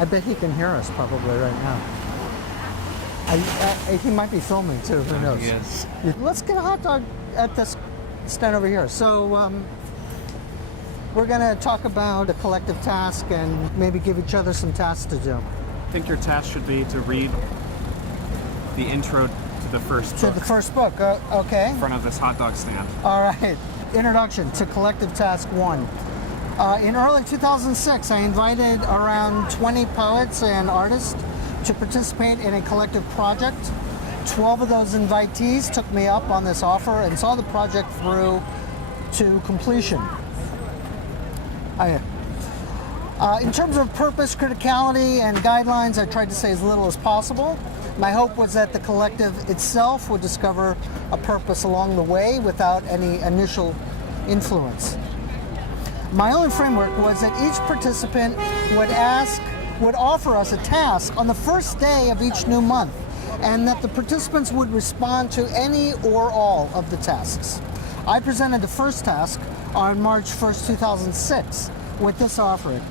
I bet he can hear us probably right now. He might be filming too, who knows? Yes. Let's get a hot dog at this stand over here. So we're gonna talk about a collective task and maybe give each other some tasks to do. I think your task should be to read the intro to the first book. To the first book, okay. In front of this hot dog stand. All right. Introduction to Collective Task 1. In early 2006, I invited around 20 poets and artists to participate in a collective project. 12 of those invitees took me up on this offer and saw the project through to completion. In terms of purpose, criticality, and guidelines, I tried to say as little as possible. My hope was that the collective itself would discover a purpose along the way without any initial influence. My only framework was that each participant would offer us a task on the first day of each new month, and that the participants would respond to any or all of the tasks. I presented the first task on March 1st, 2006 with this offering.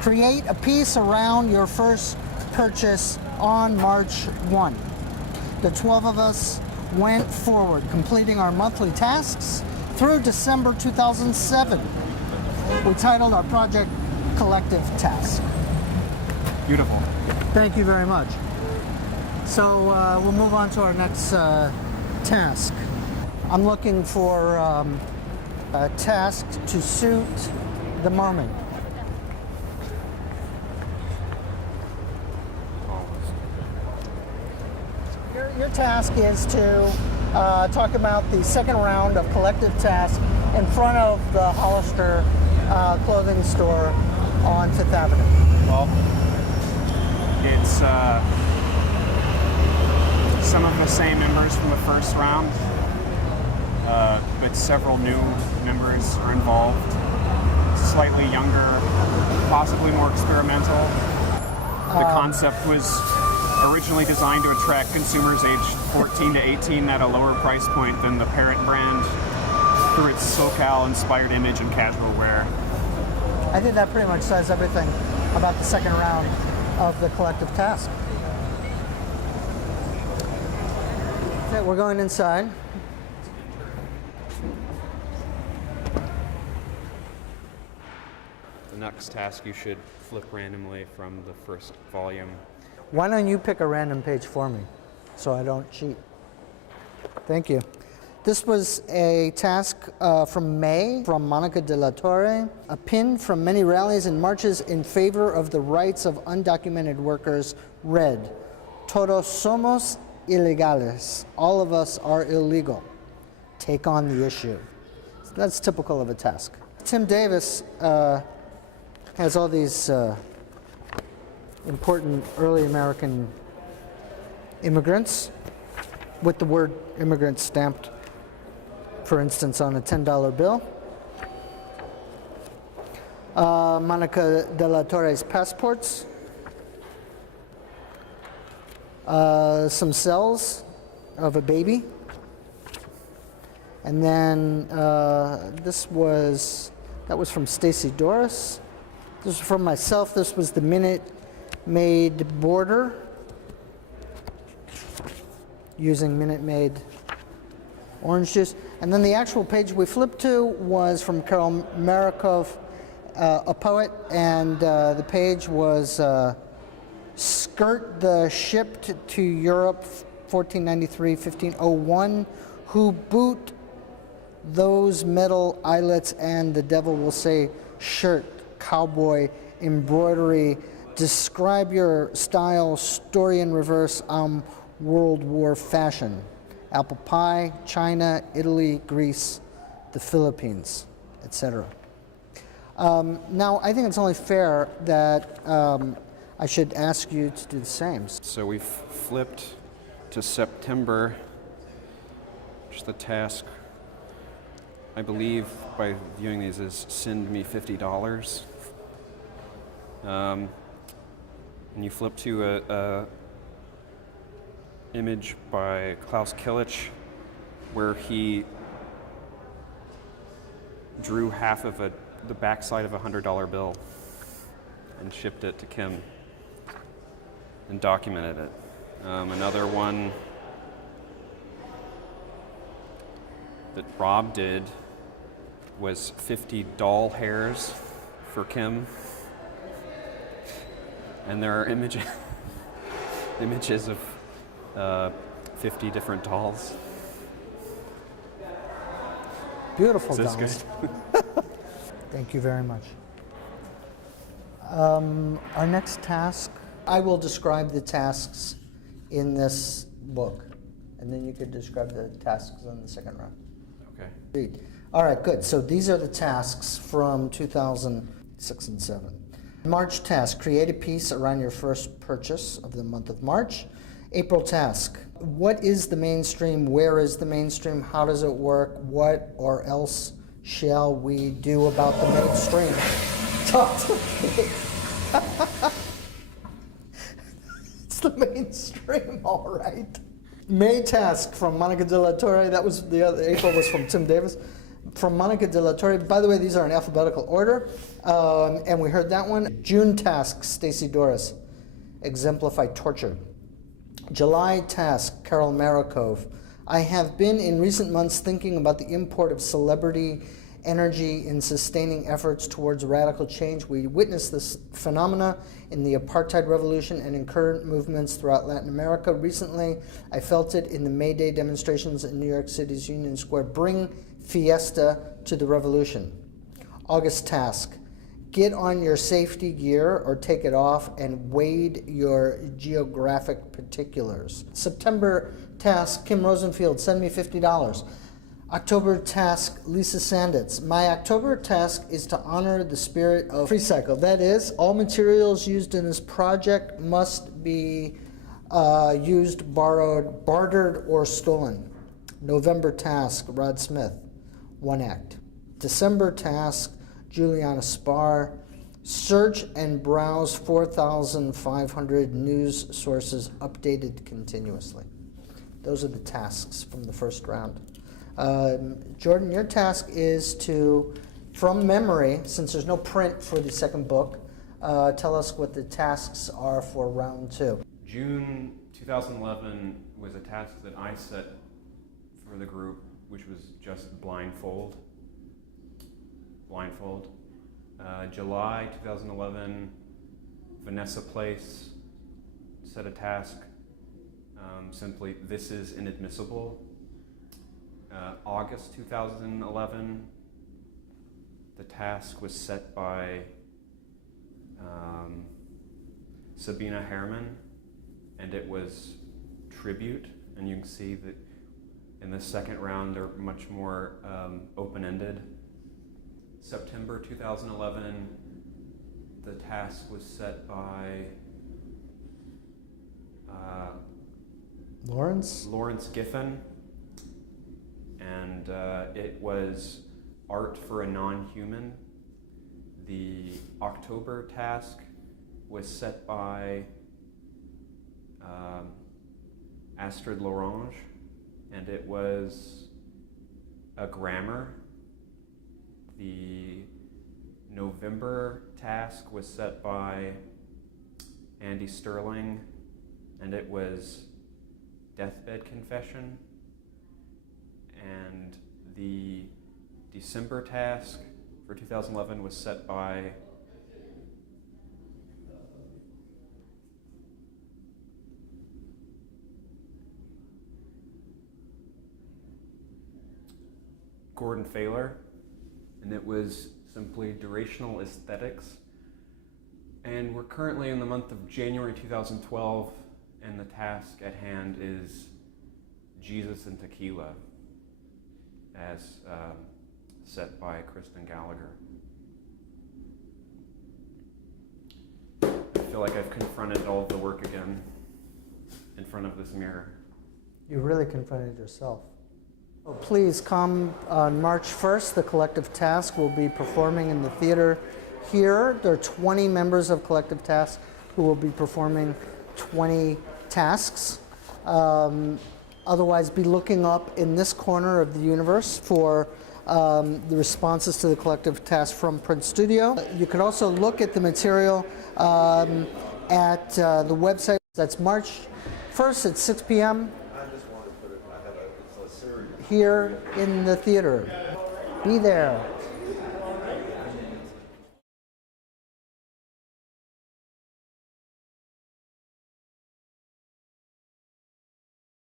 Create a piece around your first purchase on March 1. The 12 of us went forward, completing our monthly tasks through December 2007. We titled our project Collective Task. Beautiful. Thank you very much. So we'll move on to our next task. I'm looking for a task to suit the moment. Your task is to talk about the second round of collective tasks in front of the Hollister clothing store on Fifth Avenue. Well, it's some of the same members from the first round, but several new members are involved. Slightly younger, possibly more experimental. The concept was originally designed to attract consumers aged 14 to 18 at a lower price point than the parent brand through its SoCal-inspired image and casual wear. I think that pretty much says everything about the second round of the collective task. Okay, we're going inside. The next task, you should flip randomly from the first volume. Why don't you pick a random page for me so I don't cheat? Thank you. This was a task from May, from Monica de la Torre, a pin from many rallies and marches in favor of the rights of undocumented workers, read, Todos somos ilegales. All of us are illegal. Take on the issue. That's typical of a task. Tim Davis has all these important early American immigrants with the word immigrant stamped, for instance, on a $10 bill. Monica de la Torre's passports. Some cells of a baby. And then that was from Stacy Doris. This was from myself. This was the Minute Maid border using Minute Maid orange juice. And then the actual page we flipped to was from Carol Marikov, a poet, and the page was Skirt the Ship to Europe, 1493-1501, who boot those metal eyelets, and the devil will say shirt, cowboy, embroidery, describe your style, story in reverse, World War fashion. Apple pie, China, Italy, Greece, the Philippines, etc. Now, I think it's only fair that I should ask you to do the same. So we've flipped to September, which is the task, I believe, by viewing these, is send me $50. And you flip to a image by Klaus Killich where he drew half of the backside of a $100 bill and shipped it to Kim. and documented it. Another one that Rob did was 50 doll hairs for Kim. And there are images of 50 different dolls. Beautiful Is this dolls. good? Thank you very much. Our next task, I will describe the tasks in this book, and then you could describe the tasks in the second round. Okay. All right, good. So these are the tasks from 2006 and 7. March task, create a piece around your first purchase of the month of March. April task, what is the mainstream? Where is the mainstream? How does it work? What or else shall we do about the mainstream? Talk to me. It's the mainstream, all right. May task from Monica De La Torre. That was the other. April was from Tim Davis. From Monica De La Torre. By the way, these are in alphabetical order, and we heard that one. June task, Stacey Doris. Exemplify torture. July task, Carol Marikov. I have been in recent months thinking about the import of celebrity energy in sustaining efforts towards radical change. We witnessed this phenomena in the apartheid revolution and in current movements throughout Latin America. Recently, I felt it in the May Day demonstrations in New York City's Union Square. Bring fiesta to the revolution. August task. Get on your safety gear or take it off and wade your geographic particulars. September task, Kim Rosenfield, send me $50. October task, Lisa Sanditz. My October task is to honor the spirit of Freecycle. That is, all materials used in this project must be used, borrowed, bartered, or stolen. November task, Rod Smith, 1 act. December task, Juliana Spar. Search and browse 4,500 news sources updated continuously. Those are the tasks from the first round. Jordan, your task is to, from memory, since there's no print for the second book, tell us what the tasks are for round 2. June 2011 was a task that I set for the group, which was just blindfold. July 2011, Vanessa Place set a task, simply, this is inadmissible. August 2011, the task was set by Sabina Herrmann, and it was tribute, and you can see that in the second round they're much more open-ended. September 2011, the task was set by Lawrence Giffen, and it was art for a non-human. The October task was set by Astrid Lorange, and it was a grammar. The November task was set by Andy Sterling, and it was Deathbed Confession. And the December task for 2011 was set by Gordon Failer, and it was simply durational aesthetics. And we're currently in the month of January 2012, and the task at hand is Jesus and Tequila, as set by Kristen Gallagher. I feel like I've confronted all of the work again in front of this mirror. You really confronted yourself. Oh, please come on March 1st. The Collective Task will be performing in the theater here. There are 20 members of Collective Task who will be performing 20 tasks. Otherwise, be looking up in this corner of the universe for the responses to the Collective Task from Print Studio. You can also look at the material at the website. That's March 1st at 6 p.m. here in the theater. Be there.